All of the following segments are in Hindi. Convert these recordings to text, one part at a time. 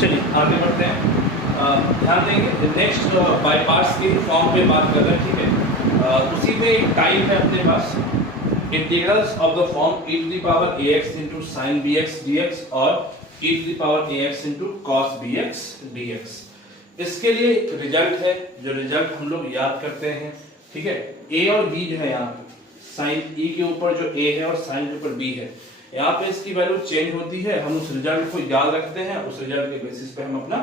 चलिए आगे बढ़ते हैं। ध्यान देंगे नेक्स्ट बाय पार्ट्स की फॉर्म पे बात कर रहे हैं, ठीक है। उसी में एक टाइप है अपने पास integrals of the form e to the power ax into sin bx dx और e to the power ax into cos bx dx। इसके लिए एक रिजल्ट है, जो रिजल्ट हम लोग याद करते हैं, ठीक है। a और b जो है यहाँ पे साइन e के ऊपर जो a है और साइन के ऊपर b है, यहाँ पे इसकी वैल्यू चेंज होती है। हम उस रिजल्ट को याद रखते हैं, उस रिजल्ट के बेसिस पे हम अपना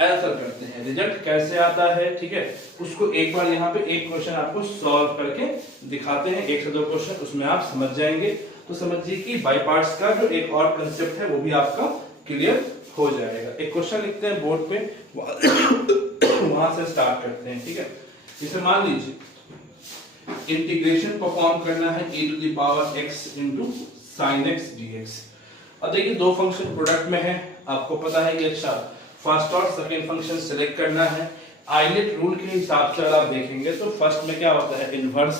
आंसर करते हैं। रिजल्ट कैसे आता है, ठीक है, उसको एक बार यहाँ पे एक क्वेश्चन आपको सॉल्व करके दिखाते हैं, 1 से 2 क्वेश्चन, उसमें आप समझ जाएंगे। तो समझिए कि बाय पार्ट्स का जो एक और कंसेप्ट है वो भी आपका क्लियर हो जाएगा। एक क्वेश्चन लिखते हैं बोर्ड पे, वहां से स्टार्ट करते हैं, ठीक है। इसे मान लीजिए इंटीग्रेशन परफॉर्म करना है e to the power x into sin x dx। अब देखिए दो फंक्शन प्रोडक्ट में है, आपको पता है कि अच्छा फर्स्ट और सेकंड फंक्शन सिलेक्ट करना है। आइलेट रूल के हिसाब से अगर आप देखेंगे तो फर्स्ट में क्या होता है इनवर्स,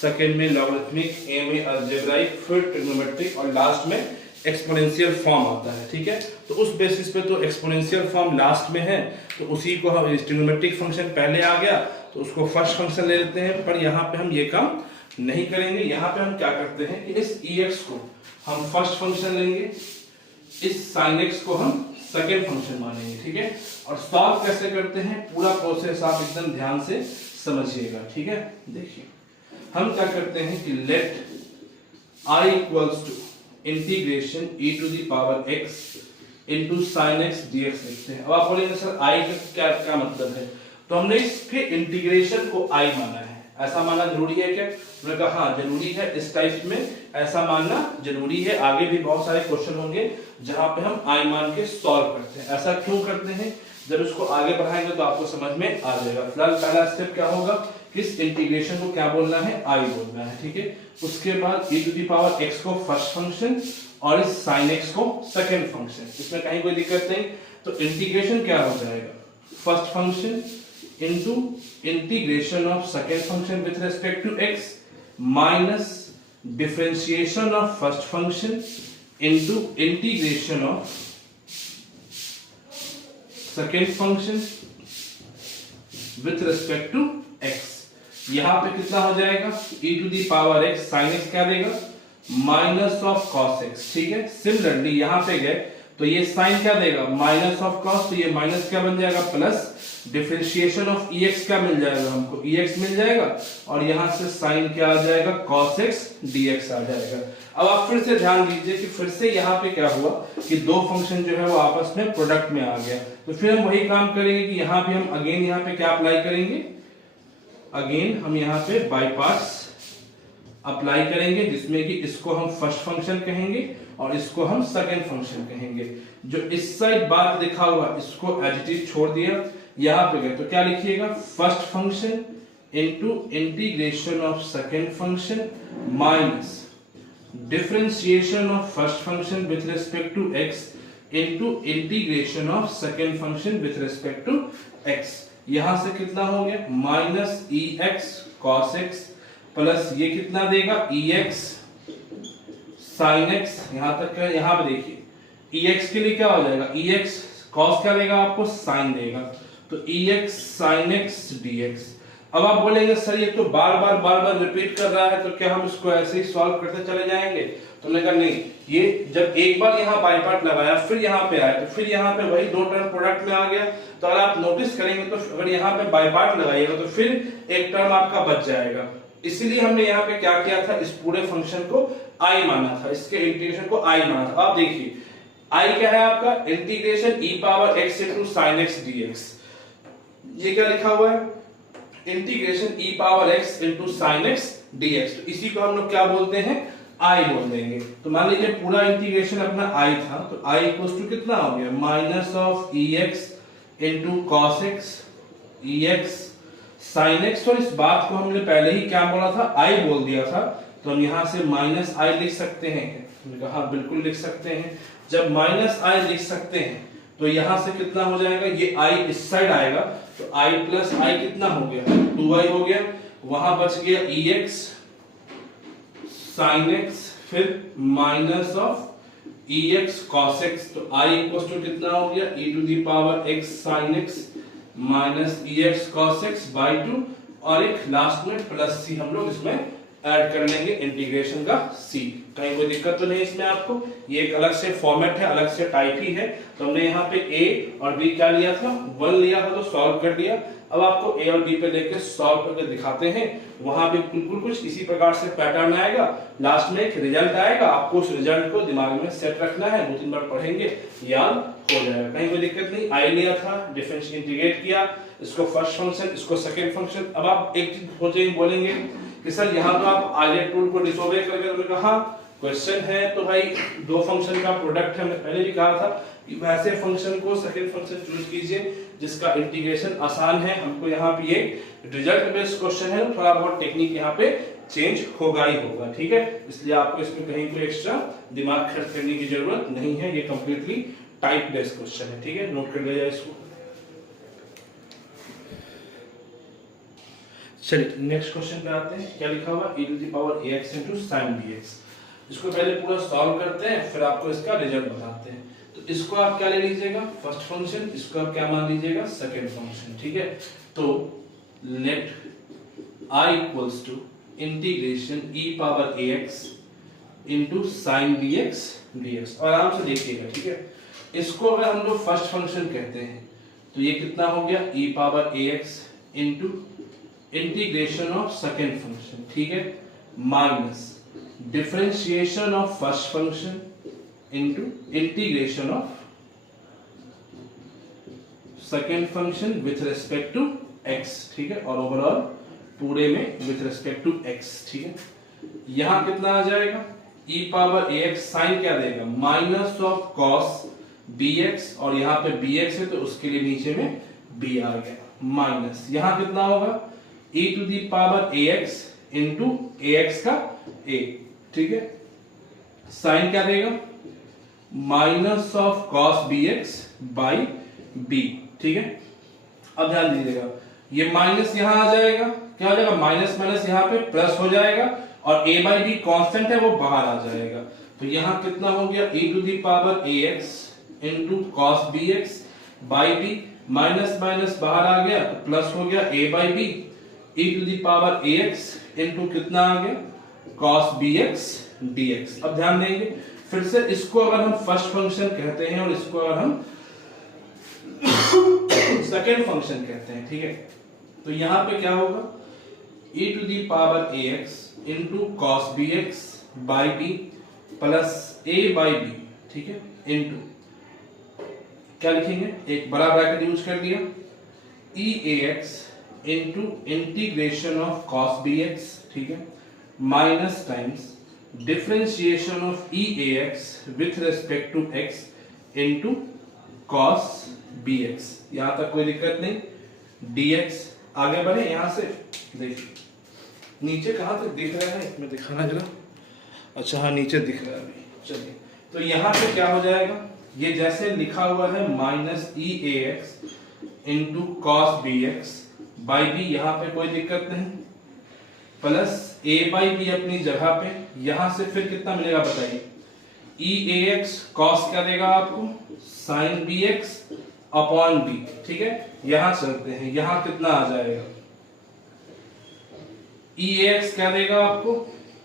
सेकंड में लॉगरिथमिक, ए में अलजेब्राइक, फिर ट्रिग्नोमेट्रिक और लास्ट में एक्सपोनेंशियल फॉर्म आता है, ठीक है। तो उस बेसिस पे तो एक्सपोनेंशियल फॉर्म लास्ट में है, तो उसी को हम ट्रिग्नोमेट्रिक फंक्शन पहले आ गया तो उसको फर्स्ट फंक्शन ले लेते हैं। पर यहाँ पे हम ये काम नहीं करेंगे। यहाँ पे हम क्या करते हैं कि इस ex को हम फर्स्ट फंक्शन लेंगे, इस sin x को हम सेकेंड फंक्शन मानेंगे, ठीक है। और सॉल्व कैसे करते हैं पूरा प्रोसेस आप एकदम ध्यान से समझिएगा, ठीक है। देखिए हम क्या करते हैं कि let I equals to integration e to the power x into sin x dx लिखते हैं। अब आप बोलेंगे सर I का क्या मतलब है, तो हमने इसके इंटीग्रेशन को I माना है। ऐसा मानना जरूरी है क्या? मैंने कहा हाँ जरूरी है, इस टाइप में ऐसा मानना जरूरी है। आगे भी बहुत सारे क्वेश्चन होंगे जहां पे हम I मान के सॉल्व करते हैं। ऐसा क्यों करते हैं, जब इसको आगे बढ़ाएंगे तो आपको समझ में आ जाएगा। फिलहाल पहला स्टेप क्या होगा कि इस इंटीग्रेशन को क्या बोलना है, I बोलना है, ठीक है। उसके बाद e to the power x को फर्स्ट फंक्शन और इस sin x को सेकेंड फंक्शन, इसमें कहीं कोई दिक्कत नहीं। तो इंटीग्रेशन क्या हो जाएगा, first function into integration of second function with respect to x minus differentiation of first function into integration of second function with respect to x। यहां पे कितना हो जाएगा e to the power x sin x क्या देगा माइनस ऑफ cos x, ठीक है। सिमिलरली यहां पे गए तो ये साइन क्या देगा माइनस ऑफ cos, तो ये माइनस क्या बन जाएगा प्लस, डिफरेंशिएशन ऑफ ex क्या मिल जाएगा हमको, ex मिल जाएगा और यहां से साइन क्या आ जाएगा cos x dx आ जाएगा। अब आप फिर से ध्यान दीजिए कि फिर से यहाँ पे क्या हुआ कि दो फंक्शन जो है वो आपस में प्रोडक्ट में आ गया। तो फिर हम वही काम करेंगे कि यहाँ पे हम अगेन यहाँ पे क्या अप्लाई करेंगे, अगेन हम यहाँ पे बाय पार्ट्स अप्लाई करेंगे, जिसमें कि इसको हम फर्स्ट फंक्शन कहेंगे और इसको हम सेकंड फंक्शन कहेंगे। जो इस साइड बात लिखा हुआ इसको एज इट इज छोड़ दिया, यहां पे गए तो क्या लिखिएगा first function into integration of second function minus differentiation of first function with respect to x into integration of second function with respect to x। यहां से कितना हो गया minus ex cos x plus ये कितना देगा ex sin x, यहां तक यहां पे देखिए ex के लिए क्या हो जाएगा ex cos क्या देगा आपको sin देगा, तो ex sin x dx। अब आप बोलेंगे सर ये तो बार बार रिपीट कर रहा है, तो क्या हम इसको ऐसे ही सॉल्व करते चले जाएंगे? तो हमने कहा नहीं, ये जब एक बार यहाँ बाय पार्ट लगाया फिर यहाँ पे आया तो फिर यहाँ पे वही दो टर्म प्रोडक्ट में आ गया। तो अगर आप नोटिस करेंगे तो अगर यहाँ पे बाय पार्ट लगाइएगा तो फिर एक टर्म आपका बच जाएगा। इसीलिए हमने यहाँ पे क्या किया था, इस पूरे फंक्शन को I माना था, इसके इंटीग्रेशन को I माना था। आप देखिए I क्या है आपका integration e power x into sin x dx। ये क्या लिखा हुआ है integration e power x into sin x dx। तो इसी को हम लोग क्या बोलते हैं I बोल देंगे। तो मान लीजिए पूरा इंटीग्रेशन अपना I था, तो I इक्वल्स टू कितना हो गया minus of ex into cos x ex sin x। और इस बात को हमने पहले ही क्या बोला था I बोल दिया था, तो हम यहां से माइनस I लिख सकते हैं। हमने कहा हाँ बिल्कुल लिख सकते हैं। जब माइनस I लिख सकते हैं तो यहां से कितना हो जाएगा, ये I इस साइड आएगा तो I प्लस I कितना हो गया 2i हो गया, वहां बच गया ex sin x फिर minus of ex cos x, तो I इक्वल टू कितना हो गया e to the power x sin x minus ex cos x by 2, और एक लास्ट में प्लस c हम लोग इसमें ऐड कर लेंगे इंटीग्रेशन का c। कहीं कोई दिक्कत तो नहीं इसमें आपको? ये एक अलग से फॉर्मेट है, अलग से टाइप ही है। तो हमने यहाँ पे a और b क्या लिया था, 1 लिया था, तो सॉल्व कर लिया। अब आपको a और b पे लेके सॉल्व करके दिखाते हैं। वहां भी बिल्कुल कुछ इसी प्रकार से पैटर्न आएगा, लास्ट में एक रिजल्ट आएगा, आपको उस रिजल्ट को दिमाग में सेट रखना है, 2-3 बार पढ़ेंगे याद हो जाएगा, कहीं कोई दिक्कत नहीं। आई लिया था, डिफरेंस इंटीग्रेट किया, इसको फर्स्ट फंक्शन, इसको सेकंड फंक्शन। अब आप एक चीज सोचेंगे, बोलेंगे कि सर यहाँ तो आप आइलेट रूल को डिसोबे करके, तो कहा क्वेश्चन है तो भाई दो फंक्शन का प्रोडक्ट है। मैं पहले भी कहा था कि वैसे फंक्शन को सेकंड फंक्शन चूज कीजिए जिसका इंटीग्रेशन आसान है। हमको यहाँ पे ये रिजल्ट बेस्ड क्वेश्चन है, थोड़ा बहुत टेक्निक यहाँ पे चेंज होगा ही होगा, ठीक है। इसलिए आपको इसमें कहीं कोई एक्स्ट्रा दिमाग खर्च करने की जरूरत नहीं है, ये कंप्लीटली टाइप बेस्ड क्वेश्चन है, ठीक है। नोट कर लिया इसको। चलिए नेक्स्ट क्वेश्चन पे आते हैं। क्या लिखा हुआ, e to the power ax into sin bx। इसको पहले पूरा सॉल्व करते हैं, फिर आपको इसका रिजल्ट बताते हैं। तो इसको आप क्या ले लीजिएगा, फर्स्ट फंक्शन, इसको आप क्या मान लीजिएगा, सेकंड फंक्शन, ठीक है। तो let I equals to integration e power ax into sin bx dx। और आराम से देखिएगा, ठीक है। इसको अगर हम लोग फर्स्ट फंक्शन कहते हैं तो ये कितना हो गया, e power ax into integration of second function, ठीक है, minus differentiation of first function into integration of second function with respect to x, ठीक है, और ओवरऑल पूरे में विथ रिस्पेक्ट टू x, ठीक है। यहां कितना आ जाएगा, e पावर ax साइन क्या देगा, माइनस ऑफ cos bx, और यहां पे bx है तो उसके लिए नीचे में b आ गया, माइनस यहां कितना होगा e to the power ax into ax का a, ठीक है। साइन क्या देगा, minus of cos bx by b, ठीक है। अब ध्यान दीजिएगा, ये माइनस यहां आ जाएगा, क्या हो जाएगा, माइनस माइनस यहां पे प्लस हो जाएगा, और a बाई b कांस्टेंट है वो बाहर आ जाएगा। तो यहां कितना हो गया, e to the power ax into cos bx by b, minus minus बाहर आ गया तो प्लस हो गया a by b, e to the power ax into कितना आ गया, cos bx dx। अब ध्यान देंगे, फिर से इसको अगर हम फर्स्ट फंक्शन कहते हैं और इसको अगर हम सेकेंड फंक्शन कहते हैं, ठीक है। तो यहां पे क्या होगा, e to the power ax into cos bx by b plus a by b, ठीक है, इंटू क्या लिखेंगे, एक बड़ा ब्रैकेट यूज कर दिया, e ax into integration of cos bx, ठीक है, minus times differentiation of e ax with respect to x into cos bx। यहां तक कोई दिक्कत नहीं, dx। आगे बढ़े, यहां से देखिए नीचे कहां तक दिख रहा है, इसमें दिखाना जरा, अच्छा हाँ नीचे दिख रहा है अभी। चलिए तो यहां पे क्या हो जाएगा, ये जैसे लिखा हुआ है minus e ax into cos bx by b, यहां पे कोई दिक्कत नहीं, प्लस a बाई बी अपनी जगह पे, यहां से फिर कितना मिलेगा बताइए, e ax cos क्या देगा आपको, sin bx अपॉन b, ठीक है। यहां चलते हैं, यहां कितना आ जाएगा, e ax क्या देगा आपको,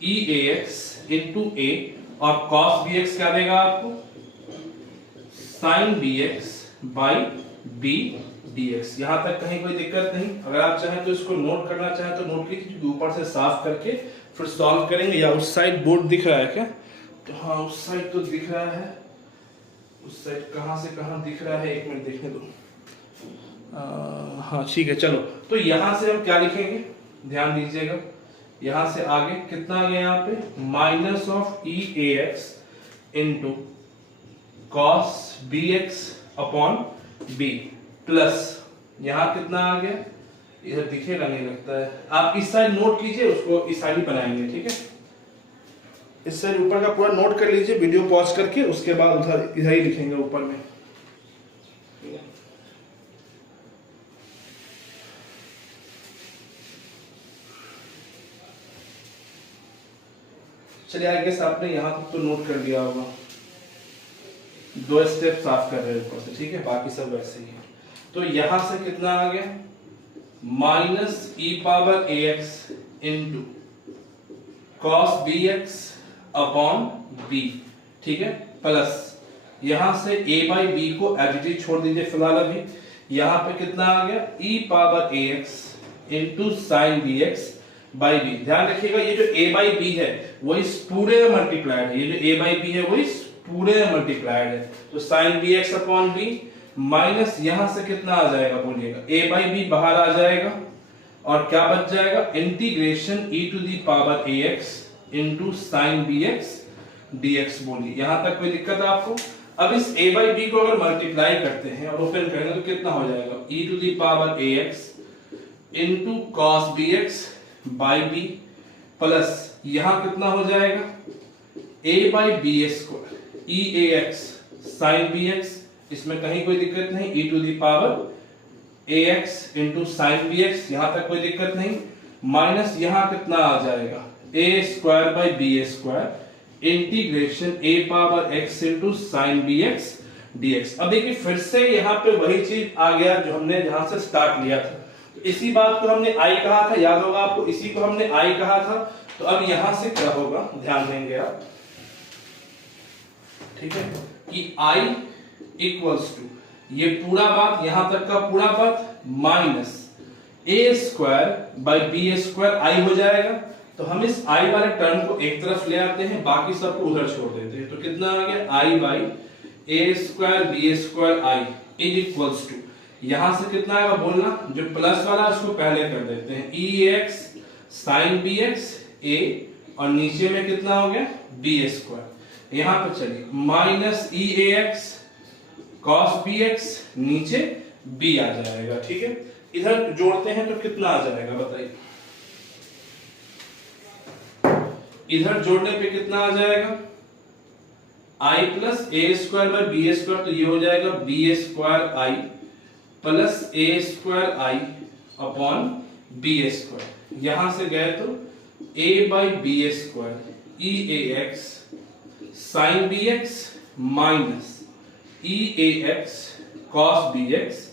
e ax इंटू a, और cos bx क्या देगा आपको, sin bx by b dx। यहां तक कहीं कोई दिक्कत नहीं। अगर आप चाहें तो इसको नोट करना चाहें तो नोट कीजिए, ऊपर से साफ करके फिर सॉल्व करेंगे। या उस साइड बोर्ड दिख रहा है क्या, तो हाँ उस साइड तो दिख रहा है, उस साइड कहां से कहां दिख रहा है, एक मिनट देखने दो। हाँ ठीक है, चलो तो यहां से हम क्या लिखेंगे, ध्यान दीजिएगा, यहां से आगे कितना आ गया, यहाँ पे minus of e ax into cos bx upon b, plus यहां कितना आ गया, इधर दिखेगा नहीं लगता है, आप इस साइड नोट कीजिए, उसको इस साइड ही बनाएंगे, ठीक है। इस साइड ऊपर का पूरा नोट कर लीजिए वीडियो पॉज करके, उसके बाद उधर इधर ही लिखेंगे ऊपर में। चलिए आई गेस आपने यहां तक तो नोट कर लिया होगा। 2 स्टेप साफ कर रहे हैं ऊपर से, ठीक है, बाकी सब वैसे ही है। तो यहां से कितना आ गया, माइनस ई पावर ए x into cos B x upon B, ठीक है, प्लस यहां से a बाई बी को एज इट इज छोड़ दीजिए फिलहाल अभी। यहां पे कितना आ गया, e power A x into sine b x by b. ध्यान रखिएगा ये जो a बाई बी है वो इस पूरे में मल्टीप्लाइड है, ये जो a बाई बी है वो इस पूरे में मल्टीप्लाइड है। तो sine b x upon b minus यहां से कितना आ जाएगा बोलिएगा, a बाई बी बाहर आ जाएगा और क्या बच जाएगा, integration e to the power A x into sine b x d x. बोलिए यहां तक कोई दिक्कत है आपको। अब इस a बाई बी को अगर मल्टीप्लाई करते हैं और ओपन करेंगे तो कितना हो जाएगा, e to the power A x into cos B x by b plus यहां कितना हो जाएगा, a by B square e a x sine b x, इसमें कहीं कोई दिक्कत नहीं, e to the power A x into sine b x, यहां तक कोई दिक्कत नहीं, माइनस यहां कितना आ जाएगा, a square by B square integration a power x into sine b x d x. अब देखिए फिर से यहाँ पे वही चीज आ गया जो हमने जहां से स्टार्ट लिया था। तो इसी बात को हमने i कहा था, याद होगा आपको, इसी को हमने i कहा था। तो अब यहां से क्या होगा, ध्यान देंगे आप, ठीक है, कि i इक्वल्स टू ये पूरा बात, यहां तक का पूरा बात minus a square by B square आई हो जाएगा। तो हम इस i वाले टर्म को एक तरफ ले आते हैं, बाकी सब को उधर छोड़ देते हैं। तो कितना आ गया, i by a square b square I is equals to, यहां से कितना आएगा बोलना, जो प्लस वाला उसको पहले कर देते हैं, ई एक्स साइन बी एक्स ए और नीचे में कितना हो गया, बी स्क्वायर। यहां पर चलिए minus e a x cos B x, नीचे b आ जाएगा, ठीक है। इधर जोड़ते हैं तो कितना आ जाएगा बताइए, इधर जोड़ने पे कितना आ जाएगा, i plus a square by B square, तो ये हो जाएगा b square I plus a square I upon b square. यहां से गए तो a by B square e a x sine b x minus e a x cos B x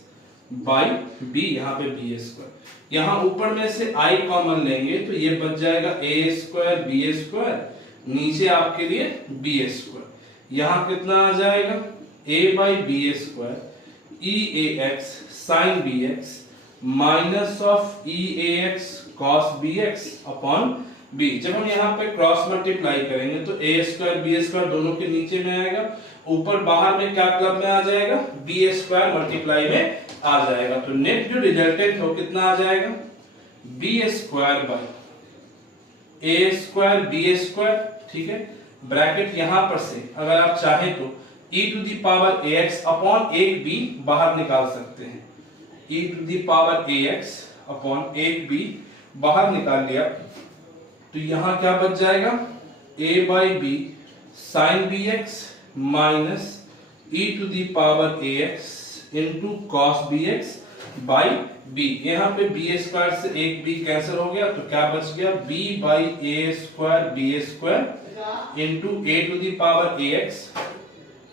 by b, यहां पे बी स्क्वायर। यहां ऊपर में से i कॉमन लेंगे तो ये बच जाएगा a स्क्वायर बी स्क्वायर, नीचे आपके लिए बी स्क्वायर। यहां कितना आ जाएगा, a by B square e a x sine b x minus of e a x cos B x upon b। जब हम यहाँ पे क्रॉस मल्टीप्लाई करेंगे तो a स्क्वायर बी स्क्वायर दोनों के नीचे में आएगा, ऊपर बाहर में क्या क्लब में आ जाएगा, बी स्क्वायर मल्टीप्लाई में आ जाएगा। तो नेट जो रिजल्टेंट हो कितना आ जाएगा, b square by a square b square, ठीक है। ब्रैकेट यहां पर से अगर आप चाहें तो e to the power A x upon एक बी बाहर निकाल सकते हैं, e to the power A x upon एक बी बाहर निकाल लिया तो यहां क्या बच जाएगा, a by b sine b x minus e to the power A x into cos B x by b. यहाँ पे बी स्क्वायर से एक बी कैंसिल हो गया तो क्या बच गया, b by a square b square into a to the power A x,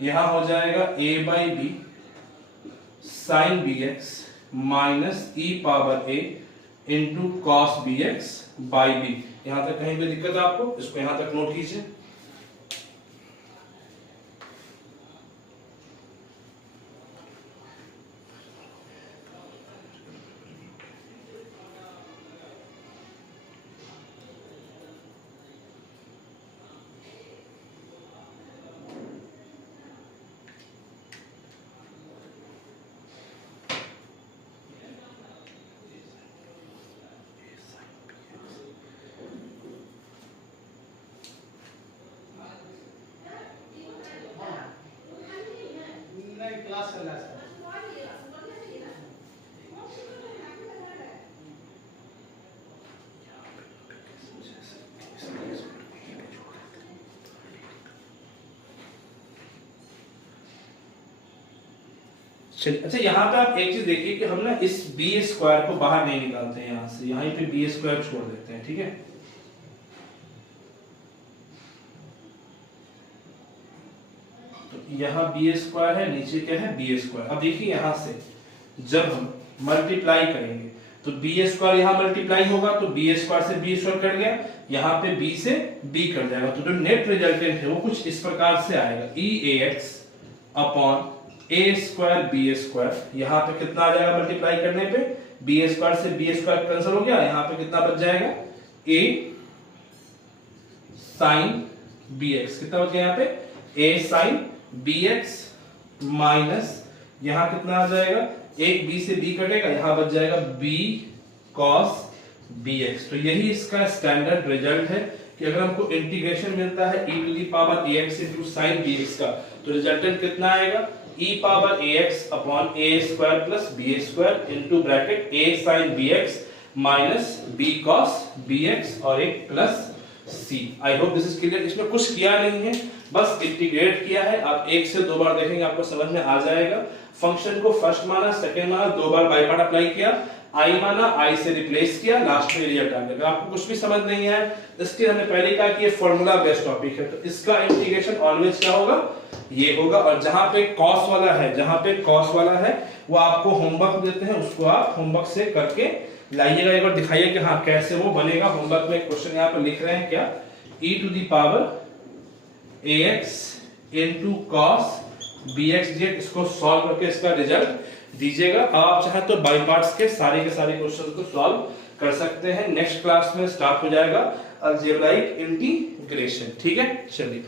यहां हो जाएगा a by b sine b x minus E power a into cos B x by b. यहां तक कहीं कोई दिक्कत है आपको, इसको यहां तक नोट कीजिए। क्लास चल रहा है सर। चलिए, अच्छा यहाँ पे आप एक चीज देखिए कि हम ना इस बी स्क्वायर को बाहर नहीं निकालते हैं, यहां से यहीं पे बी स्क्वायर छोड़ देते हैं, ठीक है। तो यहाँ बी स्क्वायर है, नीचे क्या है बी स्क्वायर। अब देखिए यहाँ से जब हम मल्टीप्लाई करेंगे तो बी स्क्वायर यहाँ मल्टीप्लाई होगा तो बी स्क्वायर से बी स्क्वायर कट गया, यहाँ पे बी से बी कट जाएगा, तो जो नेट रिजल्टेंट है वो कुछ इस प्रकार से आएगा ई a x upon A square b square. यहाँ पे कितना आ जाएगा मल्टीप्लाई करने पे, बी स्क्वायर से बी स्क्वायर कैंसिल हो गया, यहाँ पे कितना बच जाएगा ए साइन बी एक्स, कितना बच गया यहाँ पे ए साइन बी एक्स माइनस यहाँ कितना आ जाएगा, एक बी से बी कटेगा, यहां बच जाएगा बी कॉस बी एक्स। तो यही इसका स्टैंडर्ड रिजल्ट है कि अगर हमको इंटीग्रेशन मिलता है e to the power ax into sin bx का, तो रिजल्टेंट कितना आएगा e power ax upon a स्क्वायर प्लस b स्क्वायर into bracket a sin bx minus b cos bx और एक plus c। I hope this is clear. इसमें कुछ किया नहीं है, बस इंटीग्रेट किया है। आप एक से दो बार देखेंगे आपको समझ में आ जाएगा। फंक्शन को फर्स्ट माना, सेकंड माना, दो बार बाय पार्ट अप्लाई किया, आई माना, आई से रिप्लेस किया, लास्ट में रिजल्ट आ गया। अगर आपको कुछ भी समझ नहीं है, इसके हमने पहले कहा कि ये फार्मूला बेस्ड टॉपिक है, तो इसका इंटीग्रेशन ऑलवेज क्या होगा, ये होगा। और जहां पे कॉस वाला है, जहां पे कॉस वाला है वो आपको होमवर्क देते हैं, उसको आप होमवर्क से करके लाइएगा, एक बार दिखाइए कि हाँ कैसे वो बनेगा। होमवर्क में क्वेश्चन यहाँ पर लिख रहे हैं क्या, e to the power ax into cos bx dx, इसको सॉल्व करके इसका रिजल्ट दीजिएगा। आप चाहे तो बाय पार्ट्स के सारे क्वेश्चन को सॉल्व कर सकते हैं। नेक्स्ट क्लास में स्टार्ट हो जाएगा अलजेब्राइक इंटीग्रेशन। ठीक है, चलिए।